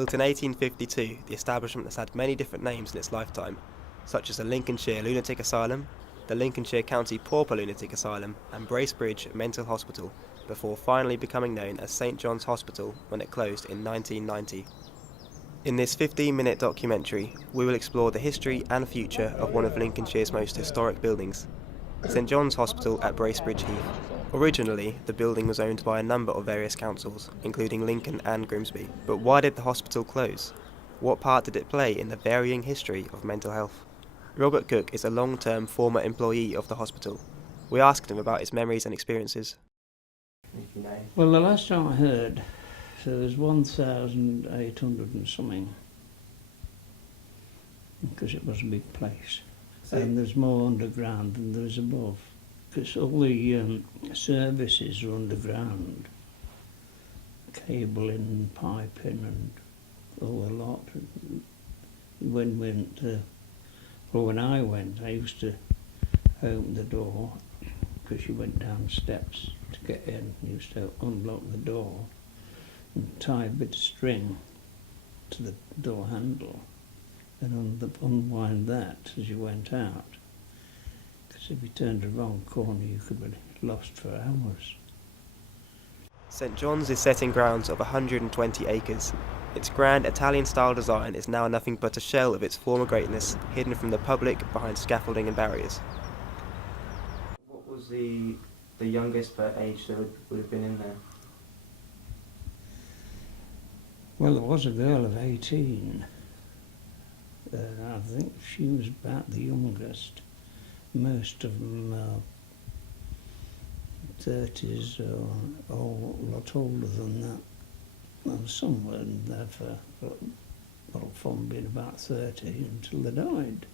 Built in 1852, the establishment has had many different names in its lifetime, such as the Lincolnshire Lunatic Asylum, the Lincolnshire County Pauper Lunatic Asylum, and Bracebridge Mental Hospital, before finally becoming known as St John's Hospital when it closed in 1990. In this 15-minute documentary, we will explore the history and future of one of Lincolnshire's most historic buildings, St John's Hospital at Bracebridge Heath. Originally, the building was owned by a number of various councils, including Lincoln and Grimsby. But why did the hospital close? What part did it play in the varying history of mental health? Robert Cook is a long-term former employee of the hospital. We asked him about his memories and experiences. Well, the last time I heard, there was 1,800 and something, because it was a big place. And there's more underground than there is above, because all the services are underground, cabling, piping and all a lot. When I went, I used to open the door, because you went down steps to get in. You used to unlock the door and tie a bit of string to the door handle and unwind that as you went out. Because if you turned the wrong corner, you could be lost for hours. St John's is set in grounds of 120 acres. Its grand Italian-style design is now nothing but a shell of its former greatness, hidden from the public behind scaffolding and barriers. What was the youngest per age that would have been in there? Well, there was a girl of 18. I think she was about the youngest. Most of them are 30s or a lot older than that. Well, some were there from being about 30 until they died.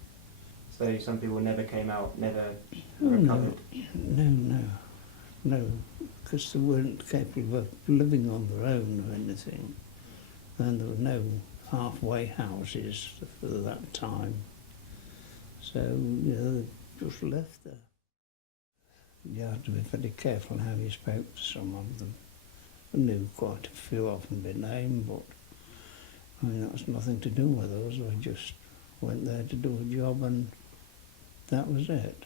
So some people never came out, never recovered? No, because they weren't capable of living on their own or anything. And there were no halfway houses for that time. So, they just left there. You had to be very careful how you spoke to some of them. I knew quite a few of them by name, but I mean, that's nothing to do with us. We just went there to do a job and that was it.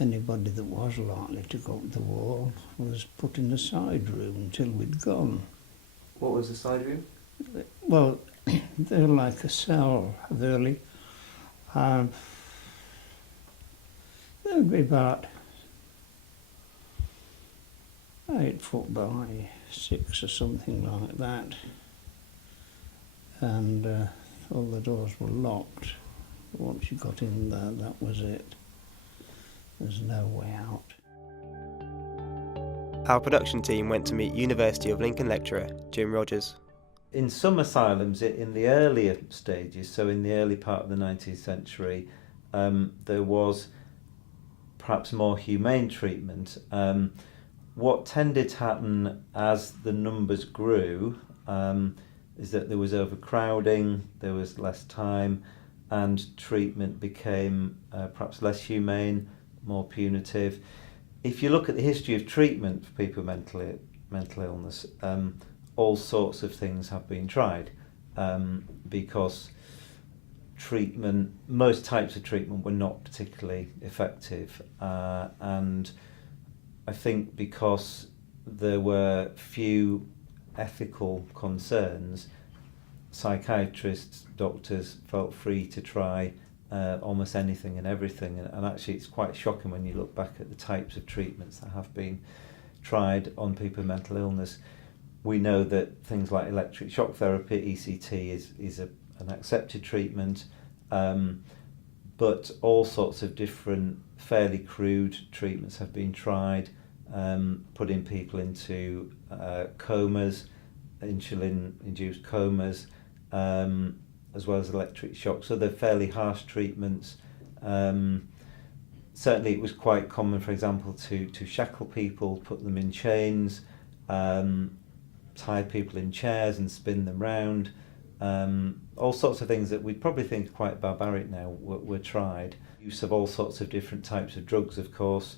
Anybody that was likely to go up the wall was put in the side room until we'd gone. What was the side room? Well, they were like a cell, really. They would be about 8 foot by 6 or something like that. And all the doors were locked. Once you got in there, that was it. There's no way out. Our production team went to meet University of Lincoln lecturer Jim Rogers. In some asylums, in the earlier stages, so in the early part of the 19th century, there was perhaps more humane treatment. What tended to happen as the numbers grew is that there was overcrowding, there was less time, and treatment became perhaps less humane, more punitive. If you look at the history of treatment for people with mental illness, all sorts of things have been tried because most types of treatment were not particularly effective, and I think because there were few ethical concerns, psychiatrists, doctors felt free to try almost anything and everything, and actually it's quite shocking when you look back at the types of treatments that have been tried on people with mental illness. We know that things like electric shock therapy, ECT, is an accepted treatment, but all sorts of different fairly crude treatments have been tried, putting people into comas, insulin-induced comas, as well as electric shock. So they're fairly harsh treatments. Certainly it was quite common, for example, to shackle people, put them in chains, tie people in chairs and spin them round. All sorts of things that we'd probably think are quite barbaric now were tried. Use of all sorts of different types of drugs, of course,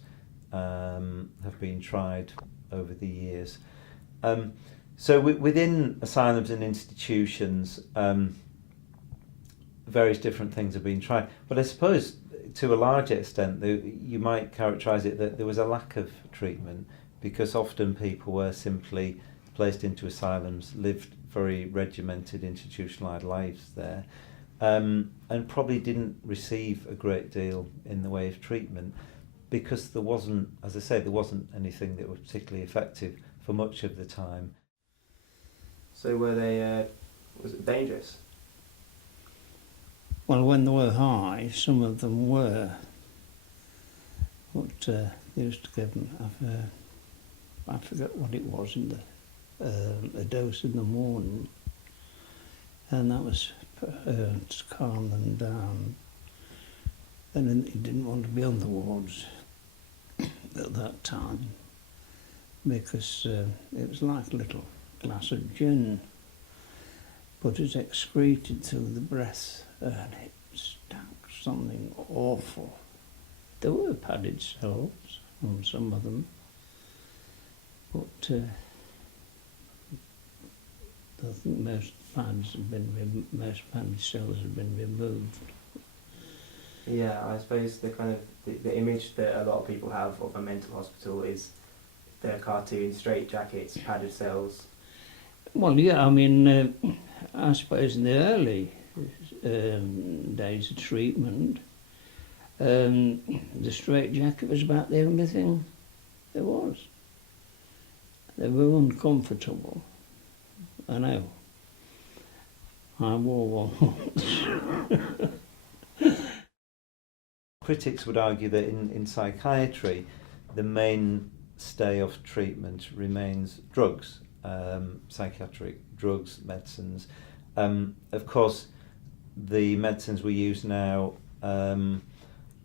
have been tried over the years. So within asylums and institutions, various different things have been tried. But I suppose to a large extent, you might characterise it that there was a lack of treatment, because often people were simply placed into asylums, lived very regimented, institutionalised lives there, and probably didn't receive a great deal in the way of treatment, because there wasn't, as I say, there wasn't anything that was particularly effective for much of the time. So were they, was it dangerous? Well, when they were high, some of them were. But they used to give them, I forget what it was, in a dose in the morning, and that was to calm them down. And then he didn't want to be on the wards at that time, because it was like a little glass of gin, but it excreted through the breath, and it stank something awful. There were padded cells on some of them, but I think most padded cells have been removed. Yeah, I suppose the kind of the image that a lot of people have of a mental hospital is the cartoon straitjackets, padded cells. Well, yeah, I mean, I suppose in the early days of treatment, the straitjacket was about the only thing there was. They were uncomfortable. I know. I wore one once. Critics would argue that in psychiatry, the mainstay of treatment remains drugs, psychiatric drugs, medicines. Of course, the medicines we use now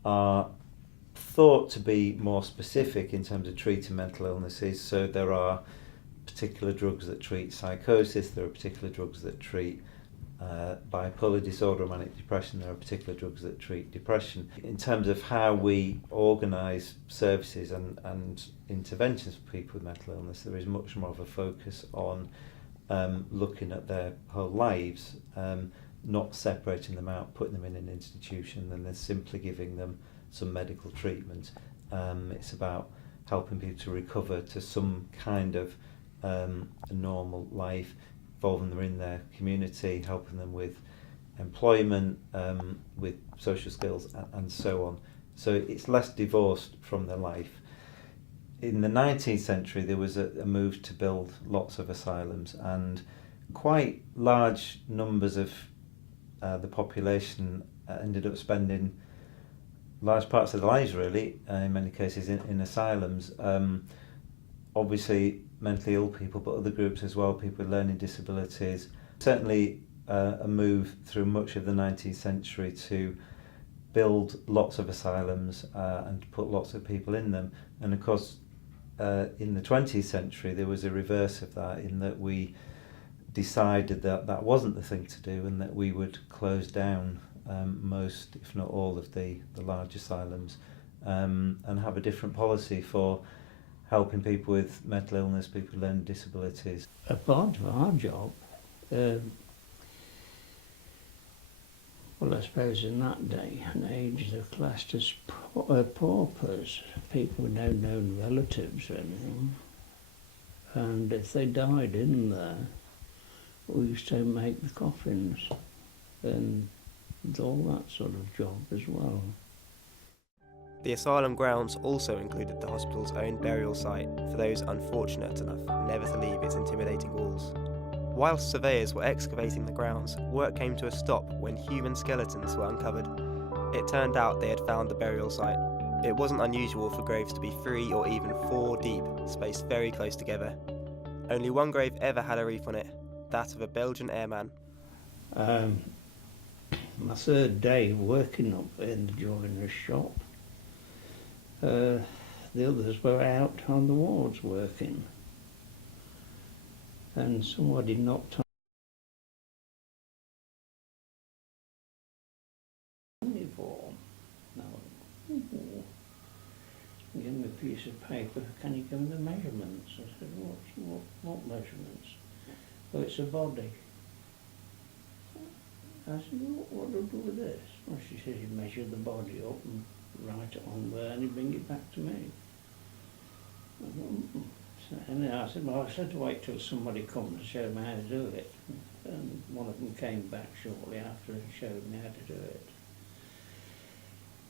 are thought to be more specific in terms of treating mental illnesses. So there are particular drugs that treat psychosis, there are particular drugs that treat bipolar disorder or manic depression, there are particular drugs that treat depression. In terms of how we organise services and interventions for people with mental illness, there is much more of a focus on looking at their whole lives, not separating them out, putting them in an institution and then simply giving them some medical treatment. It's about helping people to recover to some kind of a normal life, involving them in their community, helping them with employment, with social skills, and so on. So it's less divorced from their life. In the 19th century, there was a move to build lots of asylums, and quite large numbers of the population ended up spending large parts of their lives, really, in many cases, in asylums. Obviously, mentally ill people, but other groups as well, people with learning disabilities. Certainly a move through much of the 19th century to build lots of asylums and to put lots of people in them. And of course, in the 20th century, there was a reverse of that, in that we decided that that wasn't the thing to do, and that we would close down most, if not all, of the large asylums, and have a different policy for helping people with mental illness, people with learning disabilities. A part of our job, well, I suppose in that day and age, they're classed as paupers, people with no known relatives or anything. And if they died in there, we used to make the coffins and all that sort of job as well. The asylum grounds also included the hospital's own burial site for those unfortunate enough never to leave its intimidating walls. Whilst surveyors were excavating the grounds, work came to a stop when human skeletons were uncovered. It turned out they had found the burial site. It wasn't unusual for graves to be 3 or even 4 deep, spaced very close together. Only one grave ever had a reef on it, that of a Belgian airman. My third day working up in the joiner's shop, the others were out on the wards working, and somebody knocked on the uniform. No, give me a piece of paper. Can you give me the measurements? I said, what measurements? Oh, it's a body. I said, what do I do with this? Well, she said, you measure the body up and write it on there and you bring it back to me. I thought, So, and I said, well, I said to wait till somebody comes and showed me how to do it. And one of them came back shortly after and showed me how to do it.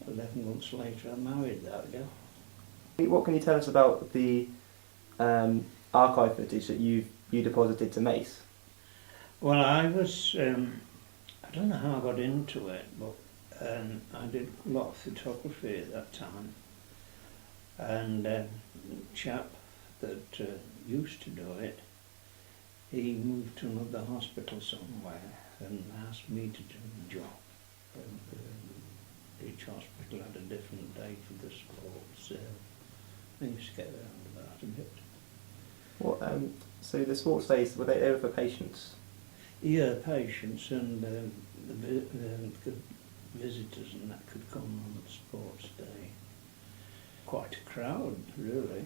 11 months later, I married that girl. What can you tell us about the archive footage that you deposited to Mace? Well, I was, I don't know how I got into it, but I did a lot of photography at that time. And the chap that used to do it, he moved to another hospital somewhere and asked me to do the job. And, each hospital had a different day for the sports. I used to get around about a bit. What? So the sports days, were they for patients? Yeah, patients and the visitors and that could come on the sports day. Quite a crowd, really.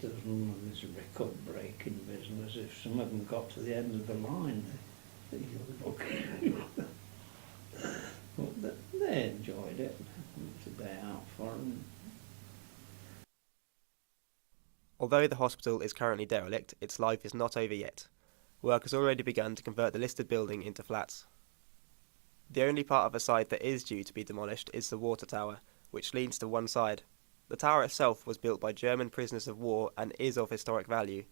There was none of this record-breaking business. If some of them got to the end of the line, they look. But they enjoyed it. It was a day out for them. Although the hospital is currently derelict, its life is not over yet. Work has already begun to convert the listed building into flats. The only part of the site that is due to be demolished is the water tower, which leans to one side. The tower itself was built by German prisoners of war and is of historic value.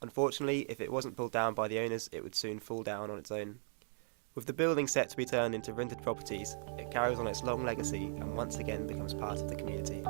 Unfortunately, if it wasn't pulled down by the owners, it would soon fall down on its own. With the building set to be turned into rented properties, it carries on its long legacy and once again becomes part of the community.